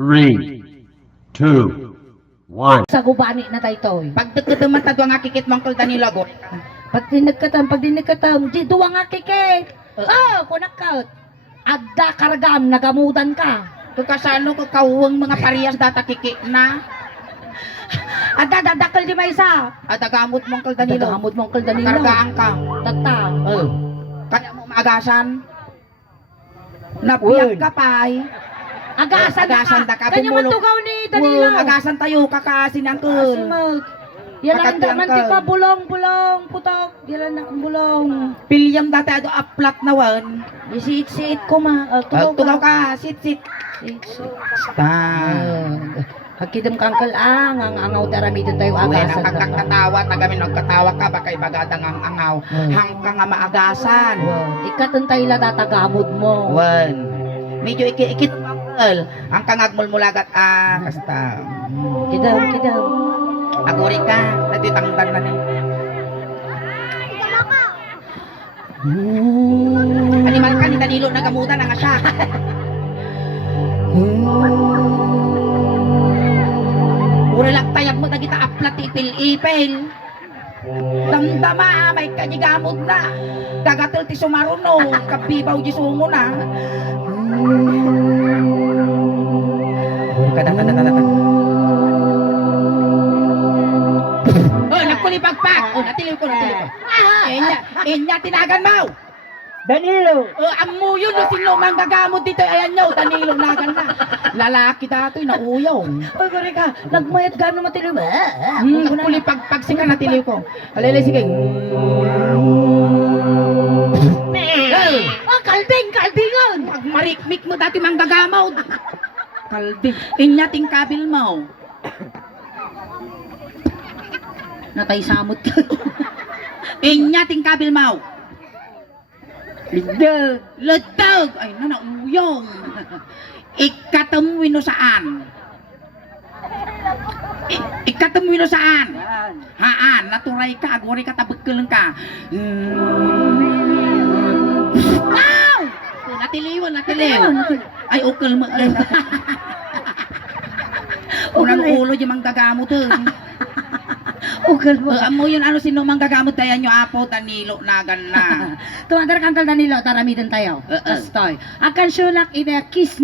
3, 2, 1. Sa gubani na taytoy. Pag dagdaman ta duwa nga kikit mo Uncle Danilo go. Pag dinagkatam, di duwa nga kikit. Kunakot. Adda karagam, nagamudan ka. Kukasano ko kawang mga parehas data kikit na. Adda dadakal di may isa. Adagamot mo Uncle Danilo. Adagamot mo Uncle Danilo. Kargaan ka. Tata. Kaya mo maagasan. Napiyag ka pa ay. Agasan da ka. Kanya Bumulong. matugaw ni Danilo. Agasan tayo kakasin Uncle. Asimag. Yalan Makati, da man Uncle. ti pa bulong putok. Yalan na ang bulong. Pilyam dati ado aplat na wan. Isiit ko ma. Tugaw ka. Sit. Hakidam kangkal ang angaw tarami doon tayo Uwe, agasan. nakakatawa, tagamin nagkatawa ka, bakay bagadang ang angaw. Hanggang nga maagasan. Ikatan tayo la tatagamod mo. Wan. Medyo ikit Uncle. Ang kangagmulmulagat kasta. Kidam. Aguri ka, natitangtan na ni. Animal ka ni Danilo nagamutan na nga siya. Ura lang tayag mo na kita aplat ipil-ipil. Damdama, may kanyigamot na. Dagatil ti sumaruno, kapibaw di sumo na. Nagkulipagpag. Natiliw ko. Inya, tinagan mo. Danilo. Amo yun, sino mang gagamot dito, ayan nyo, Danilo nagan na. Lalaki dato'y nauyaw. Pagkari ka, nagmayat gano'n matilo ba? Nagkulipagpag sika natiliw ko. Alilay, sige. Kaldingon! Pag marikmik mo dati mang gagamot. Kalding. Inya, tingkabil mo. Natay samot. Inya, tingkabil mo. Ledog! Ay, nauyong. Ikatemuin no saan? Ikatemuin no saan? Haan, naturay ka, agori ka, tabagkalang ka. Natiliw. Ay, ukal mo. Unang ulo yung mang gagamot. Ukal mo. Amo yun, sino mang gagamot tayo nyo, Apo, Danilo, nagan na. Tumadar kangkal Danilo, taramidan tayo. Astoy. Akan syulak iti kiss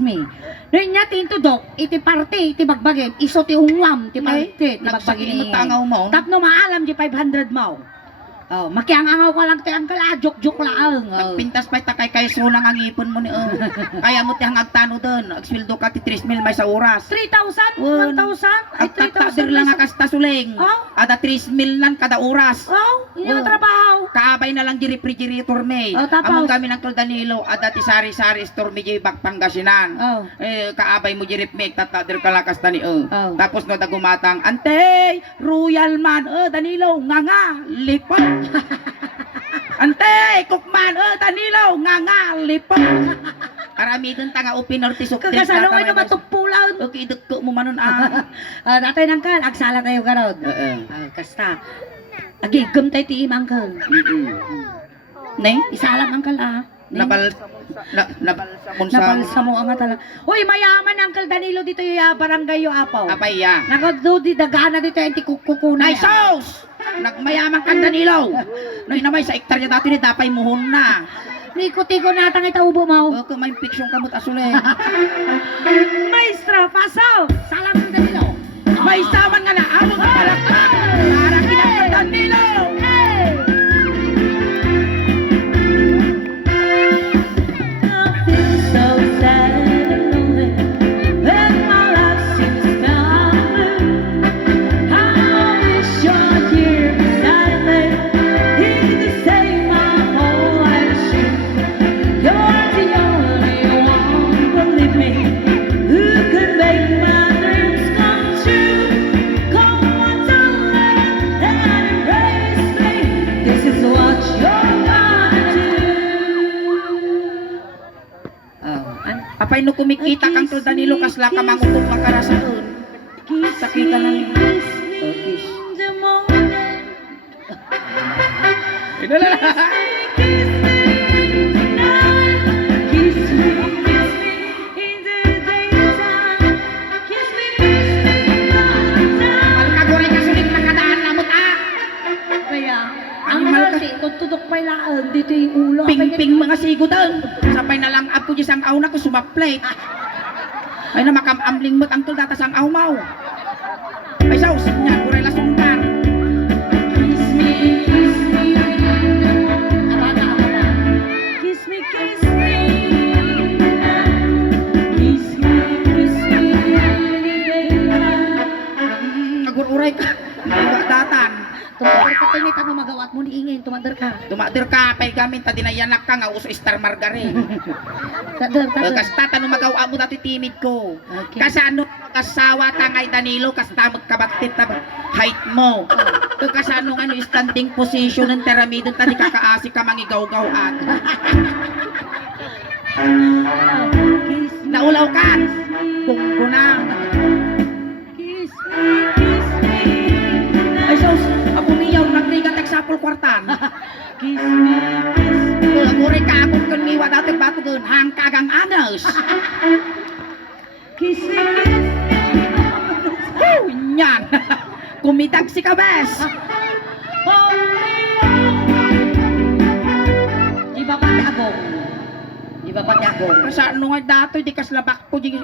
me. Noy niya tintudok, iti parte, iti bagbagin, iso ti ungwam, ti parte, ti bagbagin. Tangaw mo. Tapno maalam di 500 mo. Makiangangaw ka lang ti angkal, jok laang. Nagpintas pa'y takay kay sunang ang ipon mo ni Kaya mo ti hangag tano doon. Agsweldo ka ti 3,000 may sa oras. 3,000? 1,000? Ay, At tatadir 3,000 lang nga kasta suling. Ada 3,000 lang kada oras. Hindi mo trabaho. Kaabay na lang di refrigerator may. Tapos? Among kami ng Tol Danilo, ada ti sari-sari store mi di Pangasinan. Kaabay mo di ref make tatadir ka lang kasta ni Tapos no dagumatang, ante, royal man, Danilo, nga, lipat. Ante, kukman, Danilo, nga, lipat. Karami dun tanga upinor ti sukdrik. Kakasano kayo na matupulan. Okay, idagko mo manon Datay nang kan, agsala tayo karod. Kasta. Agigam tayo ti imangkal. Ne? Isalam angkal Nabalsa mo nga talaga. Uy, mayaman angkal Danilo dito yung barangay yung apaw. Apay ya. Nagagdo di dagana dito yung tikukukuna. Ay, sos! Nagmayaman kang Danilo. Noy namay sa ektarya dati ni dapay muhon na. Niko-tiko natang itaubo mo. Kung may fiksyon kamot asule. Maestra, paso! Salam ng Danilo. May saman nga na among kapalakpan. Para kinakang Danilo. Apay no kumikita kang Tol Danilo kasla ka mangutok makarasaan. Sakita na ni. Kiss. Ang Animal ka. halti, kung tudok pa ilaan, dito yung ulo. Ping-ping mga sigo doon. Sapay na lang ako di sang aw na ko sumaplet. Ay na makamambling mo't ang tulata sang aw mau. Ay saus niya, kuray la sungkar. Kiss me, kiss me. Abata, abata. Kiss me, kiss me. Kiss me, kiss me. Nagururay ka. Datan. Tumadar ka tayo, tanong magawat mo ni Ingin, tumadar ka. Tumadir ka, pay gamin, ta dinayanak ka nga uso Star Margaret. Tadar, tadar. Kasta tanong magawa mo dati timid ko. Okay. Kasano kasawa tangay Danilo, kasta magkabatit na height mo. Kasano ano standing position ng teramidon, tadi kakaasi ka mangigaw-gawan. Kiss me, Naulaw ka! Bunggo na. kiss me, kiss me. Ay sos, ako niyaw, nagrigat eksapol kwartan. Kiss me, kiss me. Laguray ka akong kaniwa dati bato gun, hangkagang anos. Kiss me, kiss me. Yan. Kumitag si Kabes. Di ba pati agong? Di ba pati agong? Sa ano nga dato, di kaslabak ko. Di...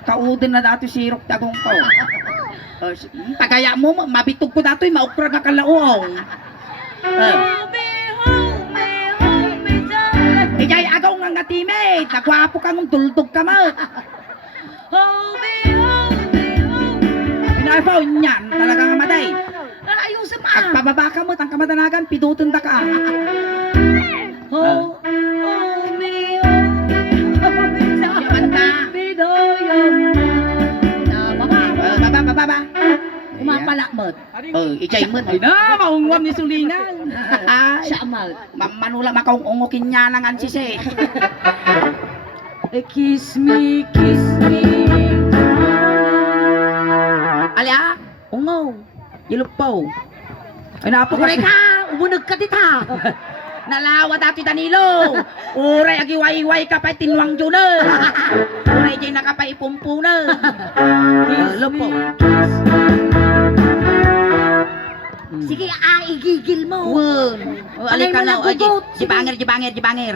Kaudin na dato sirok tagong ko. Tagaya mo, mabitog ko dato, maukra nga kalauong. Ijay agaw nga nga teammate, nagwapo kang duldog ka mo. Pinapaw niyan, talaga nga maday. Ayaw sa At pa. pababa ka mo, tang kamadanagan, pidutun da ka. Yamanta. Baba. Umapala mo. Ijay mo. Ay na, maungwam ni Sulingan. Siya amal. Manula makaung ungokin niya ng ansise. Kiss me, kiss me. Alya, ungaw. Ilupaw. Ay napo Uray ka, umunag ka dita. Nalawa dati Danilo. Uray agiway-way ka pa tinwang dyan na. Uray dyan nakapaipumpo na. Lupaw. Sige, igigil mo. Wun. Alay mo lang, gugot. Jibanger.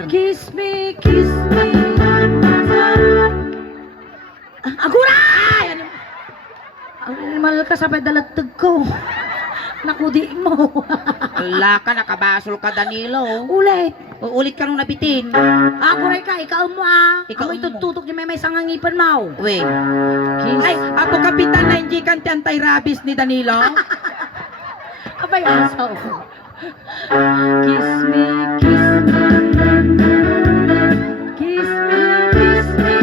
Kiss me, kiss me. Aguray! Ang mahal ka sa pedalatag ko. Nakudi mo. Wala ka, nakabasol ka Danilo. Ulit. Ulit ka nung nabitin. Aguray ka, ikaw mo Ikaw Amoy mo. tututok niya may sangangipan mo. Wait. Kiss. Ay, apo kapitan na hindi kanti anti-rabies ni Danilo. Abay, asaw. Kiss me, kiss me. Kiss me, kiss me.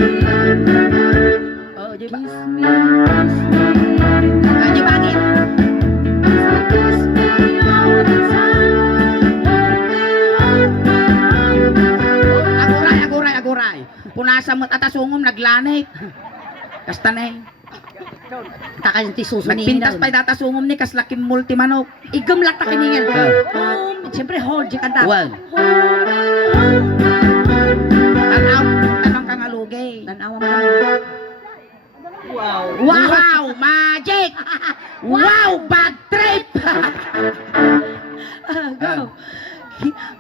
Oh, di Kiss ba? me, kiss me. Di ba ngit? Kiss me all the time. Aguray. Punasa mo't atasungom, naglanay. Kasta na eh. Takan ti susunihin Nagpintas pa'y datasungom ni kaslakim multimanok. Igam lang takiningin. Siyempre, hold ka ta. Well. Tanong ka nga lugay. Tanawa mo lang. Wow, magic! Wow, bad trip! Go.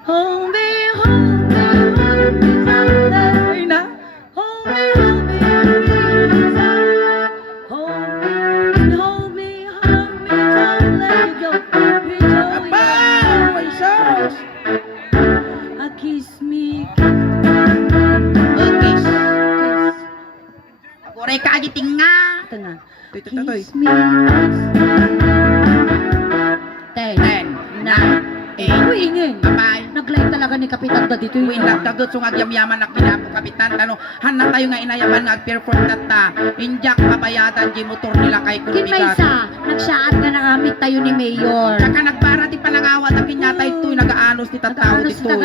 Hold me, hold me, hold me, someday. Ay na. Hold me, hold me, hold me, someday. Hold me, don't let go. Me, don't Aba! May sos! kiss me, Kiss. kiss. Aguray ka agiting nga. Ito na. Toy. Kiss me, kiss me. 10, 9, 8, Uy, ingin. Abay. Nag-live talaga ni Kapitan da dito Uy, nagdagot so agyam-yaman na kinapo kapitan. Ano, hana tayo nga inayaman nga perform na ta. Injak pabayatan di motor nila kay Kulmigas. Kinmaysa, nagsaad nga nakamit tayo ni Mayor. Tsaka nagbara di panangawat ang kinyatay ito'y nag-aanos ni tatao Nagaanos dito'y.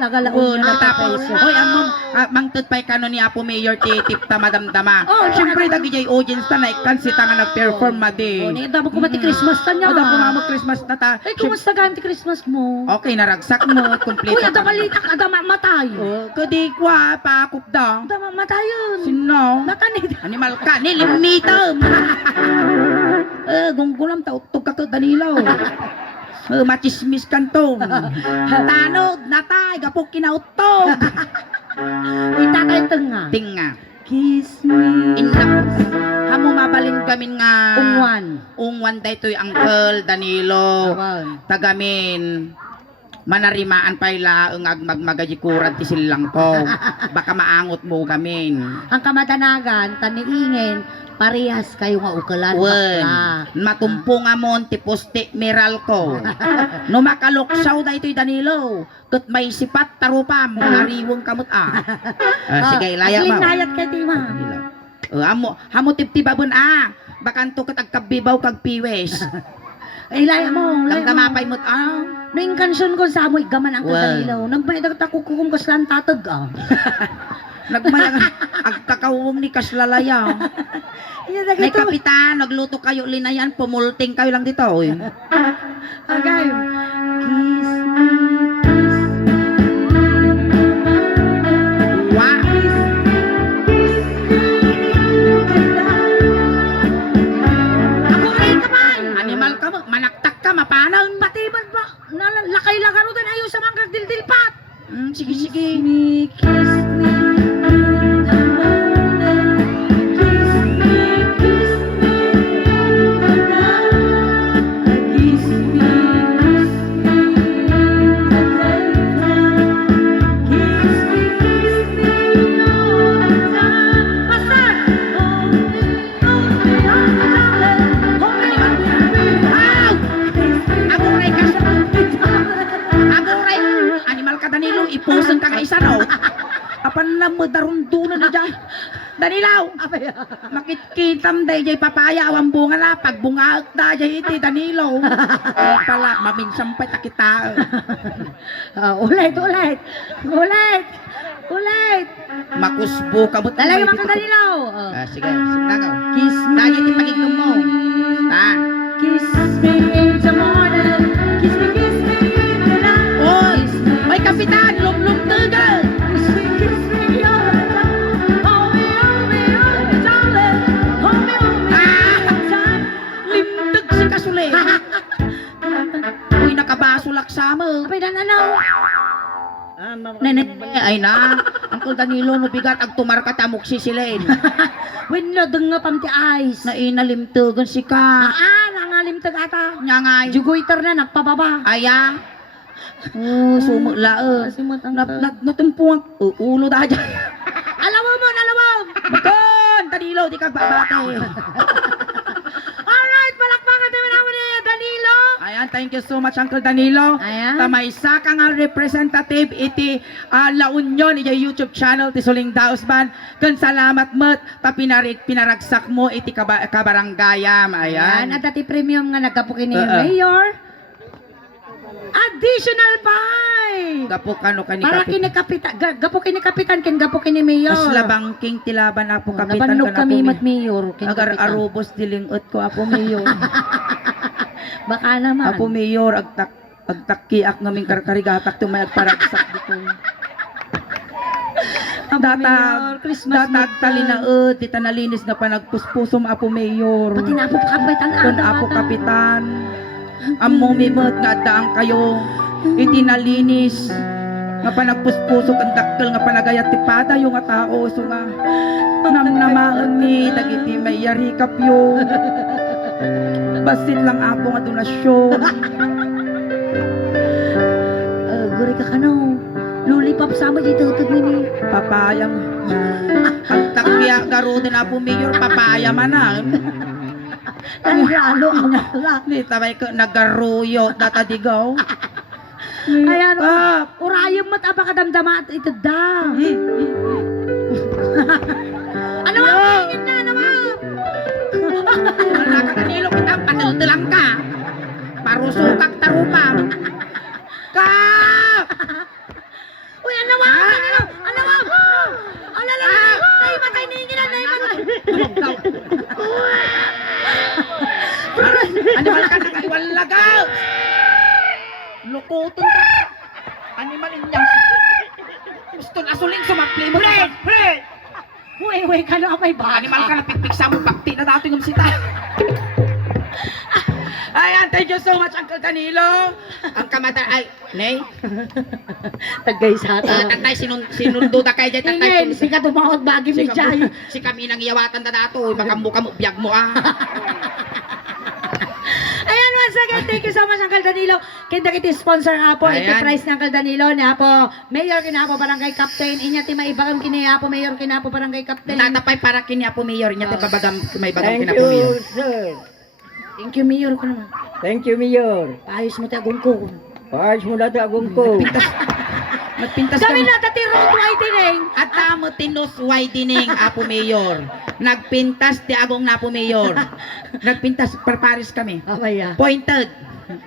nagalaon na Natapos. tapos. Hoy, amon, mangtod pa'y kano ni Apo Mayor titip ta madamdama. Oh, Siyempre, dagijay audience ta na ikan si nga nag-perform madi. Oh, dapat ko mati Christmas ta niya. O, dapat nga mag-Christmas na ta. Ay, kumusta ka Christmas mo? Okay, naragsak mo, kompleto. Uy, ada balitak, ada matay. Oh, kadi kwa, pakop da. Ada matay yun. Sino? Natanid. Animal ka, nilimitam. Gunggulam ta, utog ka to, Danilo. Machismis kanto. Tanod, natay, gapok kinautog. Itatay tenga. Tinga. Kiss me. Inak. Hamo mabalin gamin nga. Ungwan Daytoy Uncle Danilo. Awan. Tagamin. Manarimaan payla ang magmagajikuran ti silang ko. Baka maangot mo gamin. Ang kamadanagan, taniingin, parehas kayo nga ukalan. Wen, bakla. matumpo nga mon ti poste meral ko. No makaluksaw da ito'y Danilo. Kat may sipat tarupam, hariwong kamot sige, laya mo. Asling kay Tima. Hamo tiptibabon Bakanto kat agkabibaw kag piwes. Ay, laya mo. Lang damapay mo't Noong kansyon ko sa amoy gaman ang Well. kadalilaw. Nagmaydag takukukum kaslan tatag Nagmayang agkakawong ni kaslalaya. May kapitan, nagluto kayo linayan, pumulting kayo lang dito. Agay. Kiss me, Wa, Ako ay kamay. animal ka mo, manaktak ka, mapanang. Batiban ba? Lakay lang karutan ayo sa mga dildilpat. Sige, sige. Kiss me. Danilo, ipusan ka nga isa raw. Apan na mo darundunan na dyan. Danilaw, makitkitam day jay papaya awang bunga na. Pag bungaak da jay iti Danilo. Pala, maminsam pa kita. Ulit. Makusbo ka mo't. Talaga mga kadalilaw. Sige, sinagaw. Kiss me. Dahil iti pagiging mo. Kiss me in the morning. Kiss me in the night. Oy, may kapitan, lumlum tugal. Kiss me all the time. Hold me, darling. Hold me all the time. Limtag si kasuli. Uy, nakabasulak sa mo. Kapay na nanaw. Nene, ay na. Uncle Danilo, no bigat, ag tumarka tamok si Silen. When no dunga pam ti eyes. Na inalimtugan si ka. Nangalimtag ata. Nyangay. Jugoiter na nagpababa. Aya. Sumula. Natumpuang ulo da dyan. Alawam. Makan, Danilo, di ka babate. Alright, palakpakan naman naman ni Danilo. Ayan, thank you so much, Uncle Danilo. Ayan. Tamay isa ka nga representative iti La Union, iti YouTube channel, ti Suling Daos Band. Kan salamat mo, pinaragsak mo iti kabaranggayam. Ayan, Ayan. at dati premium nga nagkapukin ni Mayor. Additional pie! Gapo kano kani Para kapitan. kinikapitan, gapukin ni Kapitan, ken gapukin ni Mayor. Kas labangking tilaban na po kapitan. Nabanlog kami mat Mayor, ken Agar Kapitan. arubos dilingot ko, Apo Mayor. Baka naman. Apo Mayor, agtakkiak naming karkarigatak tumayag paragsak dito. Mayor, Christmas Datagtali na tita nalinis nga panagpuspusom Apo Mayor. Pati na po kapitan Kun Apo Kapitan. Among mimot nga daang kayo. Itinalinis nga panagpuspusok ang dakkel nga panagayat ti pada yung nga tao. So nga namnamaan ni dagiti may yari kapyo. Basit lang Apo nga donasyon. Guri ka kano. Lulipap sama dito utod ni Papayang. Pagtakya garo din Apo Mayor, papaya man na. Lalo ang nala. Di tabay ko nagaruyo datadigaw. Ayan, urayom mo't apakadamdama at ito da. Ano ba? Tingin na, ano ba? Wala ka Danilo, kita patultulang ka. Parusukak tarupang. Kap! Uy, ano ba? Ano ba? Alala, ay matay ningin na, ay matay. Animal ka nakaiwalagaw! Lukuton ka! Animal inyang gusto na suling sumapli mo. Fred! Uy, kano apay ba? Animal ka napikpik sa mo, bakti na dati ng sita. Ayan, thank you so much, Uncle Danilo. Ang kamata, ay, Nay. Tagay sa Tatay, sinunduda kayo dyan, tatay. Ingin, si katumahot bagi mi Jay. Si kami nang iyawatan na dato, makamukha mo, biyag mo ah. Ayan, once again, thank you so much, Uncle Danilo. Kinda kiti sponsor apo, iti Ayan. price ni Uncle Danilo ni apo. Mayor kinapo barangay captain, inya ti maibagam kini apo, mayor kinapo barangay captain. Tatapay para kini Apo Mayor, niya Oh. bagam, may bagam Thank kina Apo Mayor. you, sir. Thank you, mayor ko naman. Thank you, Mayor. Paayos mo ti agong ko. Paayos mo na ito agong ko. Magpintas Kami kami. na tati road widening. At tamo tinus widening, Apo Mayor. Nagpintas ti agong na Apo Mayor. Nagpintas, parparis kami. Abaya. Pointed.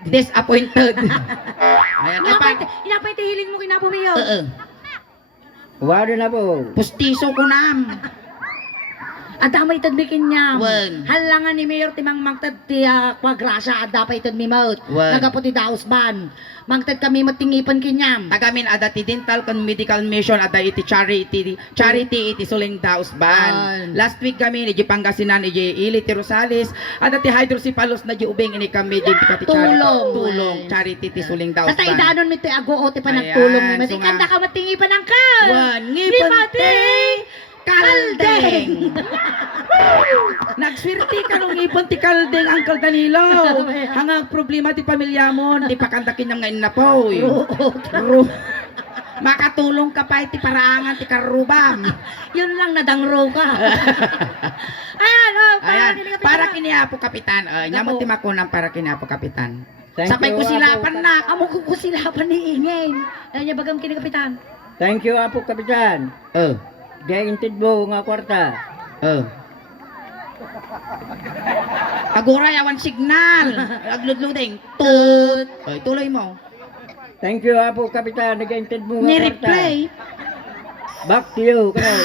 Disappointed. Ayan, Inapay ti hiling mo kinapo, mayor. Wala na po. Pustiso ko nam. At damay tadbikin niya. Wen. Halangan ni Mayor timang mangtad ti kwagrasya at dapay tad mi maut. Wen. Nagaputi daos ban. Mangtad kami matingipan kinyam. Tagamin ada ti dental kan medical mission ada iti charity iti suling daos ban. Last week kami ni Pangasinan iji Ili ti Rosales ada ti hydrocephalus na di ubeng ini kami din ti charity. Tulong charity ti suling daos Tatay ban. danon mi ti ago o ti panagtulong Ayan, ni Mati. so nga. Kanta ka matingipan ang kal. Wan, ngipan Kaldeng! Nagswerte ka nung ipon ti Kaldeng, Uncle Danilo. Hangang problema ti pamilya mo, di pa kandakin niyang ngayon na po. Makatulong ka pa iti paraangan ti karubam. Yun lang nadangro ka. Ayan, oh, Ayan, para para kiniapo kapitan. Nyamo ti makunang para kiniapo kapitan. Thank Sapay you, ko silapan Apo. na. Amo ko kusilapan ni Ingay. Ayan niya bagam kini kapitan. Thank you, Apo Kapitan. Gaintid mo nga kwarta. Aguray awan signal. Agludluding. Tut. Tuloy mo. Thank you, Apo Kapitan. Gaintid mo nga kwarta. Ni-replay. Back to you. Kano?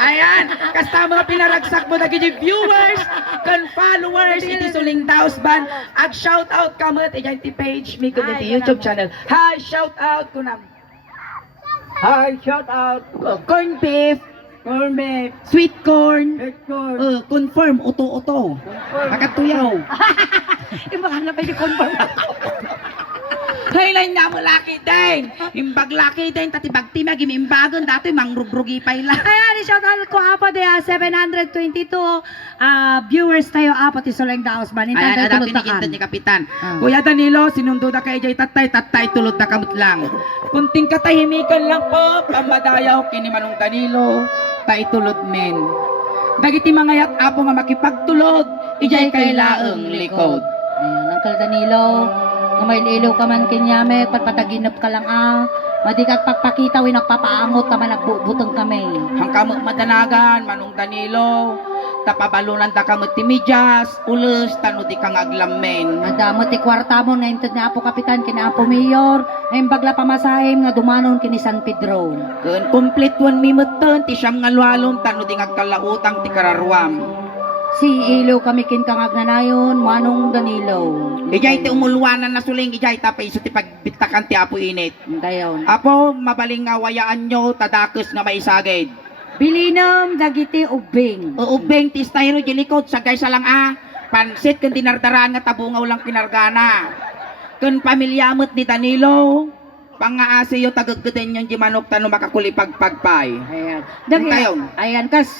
Ayan, kasta mga pinaragsak mo naging viewers, kan followers, iti suling daos ban, at shout out ka mo, iti page, mi ko iti YouTube channel. Hi, shout out ko na. Hi, shout out. Corn beef, Corn beef. sweet corn, Red corn. confirm, uto-uto. Makatuyaw. Yung baka na pwede confirm. Kailan nga mo laki din. Imbag laki din, tatibag timag, imimbagon, dati mangrugrugi pa ila. Ayan, shout out ko apo de 722 viewers tayo apo ti Soleng Daos ban. Ayan, Intay dati tulot nikinta takan. ni Kapitan. Ah. Kuya Danilo, sinundo na kay Jay tatay tulot na kamot lang. Kunting katahimikan lang po, pamadayaw kini Manong Danilo, tay tulot men. Dagiti mga yat apo nga makipagtulog, ijay kay laeng likod. Ayan, Uncle Danilo. Kung may ilaw ka man kinyame, patpataginap ka lang Madi ka pagpakita, nagpapaangot ka man, nagbubutong kami. Hangkamot madanagan, Manong Danilo, tapabalunan ta kamot ti medyas, ulos, tano di kang aglamen. Adamo ti kwarta mo, naintod na Apo Kapitan, kina Apo Mayor, ay bagla pamasahim nga dumanon kini San Pedro. Kun complete one mimuton, ti siyam nga lualom, tano di ngagkalautang ti kararwam. Si ilaw kami kin kangagnanayon, Manong Danilo. Ijay ti umulwanan na suling, ijay tapay iso ti pagbitakan ti apo init. Dayon. Apo, mabaling nga wayaan nyo, tadakos nga maisagid. Bilinam dagiti ubing. Uubeng ti styro di likod, sagay sa lang pansit kung dinardaraan nga tabungaw lang kinargana. Kung pamilyamot ni Danilo, pangaasiyo tagagudin yung di manok tano makakulipagpagpay. Ayan. Dayon. Ayan kas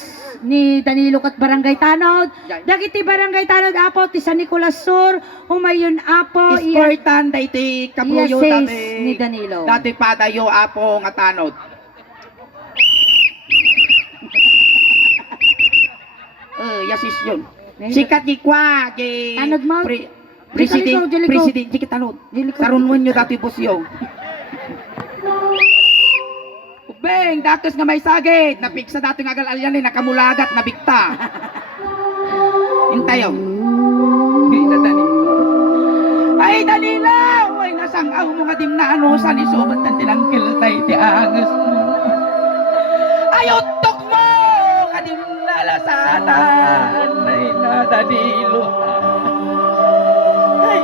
ni Danilo kat Barangay Tanod. Dagiti Barangay Tanod apo ti San Nicolas Sur, humayon apo Isportan da iti kapuyo Yes, dati. ni Danilo. Dati padayo apo nga tanod. Yasis yun. Sikat ni Kwa, Tanod mo? President, Jiliko. President, di tanod. Jiliko. Sarunwan nyo dati busyo. Ubeng, datos nga may sagit. Napiksa dati nga galalyan eh, nakamulagat, nabikta. Intayo. Ay, Danilo! Ay, nasangaw mo nga dim na ano sa nisumat ng tinangkil tayo ti angas mo. Ay, utok mo! Kadim nalasatan. Ay, na Danilo. Ay.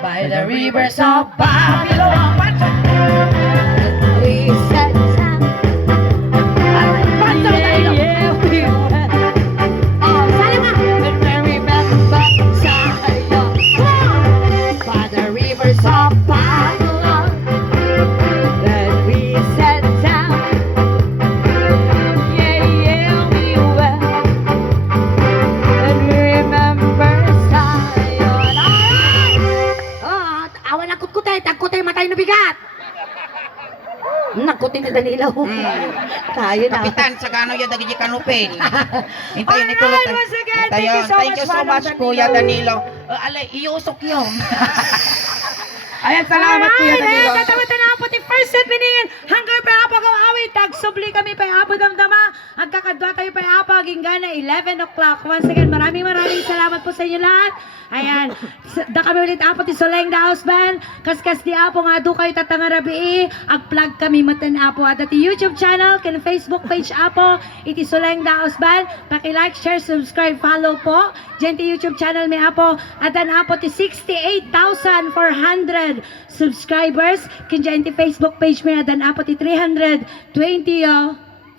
By the rivers of Babylon, we set sun. Panto, Danilo. ni Danilo. Kayo na. Kapitan, sa gano yung dagi kanupin. Hintayin ito. Alright, once again, Thank you so much, Kuya Danilo. Alay, iusok yun. Ayan, salamat Kuya Danilo. Ayan, katawatan na po ti first set miningin. Hanggang pa ako awit. Tagsubli kami pa apo damdama. Agkakadwa tayo pa apo. Aging gana 11 o'clock. Once again, maraming salamat po sa inyo lahat. Ayan, da kami ulit apo ti Soleng the House Band. Kaskas di apo nga do kayo tatangarabi. Ag-plug kami matan apo. At ti YouTube channel, kan Facebook page apo. Iti Soleng the House Band. Paki-like, share, subscribe, follow po. Diyan ti YouTube channel may apo. At dan apo ti 68,400 subscribers. Kindiyan ti Facebook page may adan apo ti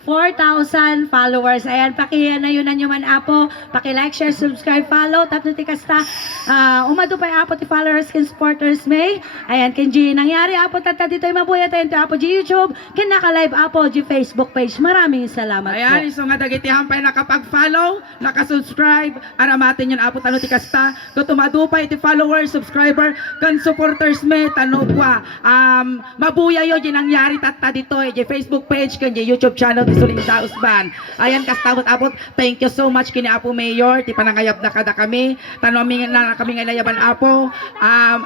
4,000 followers. Ayan, paki-nayunan nyo man apo. Paki-like, share, subscribe, follow. Tapos ti kasta, umado pa apo ti followers kin supporters may. Ayan, kinji nangyari apo tata dito yung mabuya tayo apo di YouTube. Kin naka-live apo di Facebook page. Maraming salamat Ayan, po. iso nga dagiti hampay nakapag-follow, nakasubscribe, aramatin yun apo tano ti kasta. Kung tumadupay ti followers, subscriber, kan supporters may tano kwa. Mabuya yun yung nangyari tata dito di Facebook page, kan di YouTube channel ti Suling Daos Band. Ayan, kastabot abot. Thank you so much kini Apo Mayor. Ti panangayab na kada kami. Tano na kami nga nayaban Apo.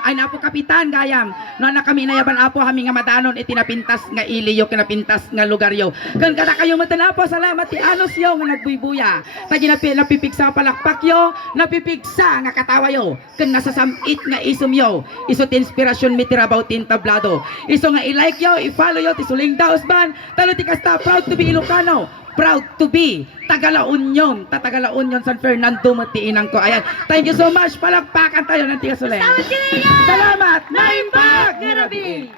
Ay na Apo Kapitan gayam. No na kami nayaban Apo kami nga madanon iti napintas nga iliyo kinapintas nga lugar yo. Kan kada kayo matan Apo, salamat ti anos yo nga nagbuybuya. Tagi napipigsa palakpak yo, napipigsa nga katawa yo. Kan nasasamit nga isum yo. Iso ti inspirasyon mi ti rabaw tin tablado. Iso nga i-like yo, i-follow yo ti Suling Daos Band. Tano ti kasta proud to be Ilocano, proud to be Tagala Union, Tatagala Union San Fernando matiinang ko. Ayan, thank you so much. Palakpakan tayo ng Tiga Soleng. Salamat. Naimbag. Grabe.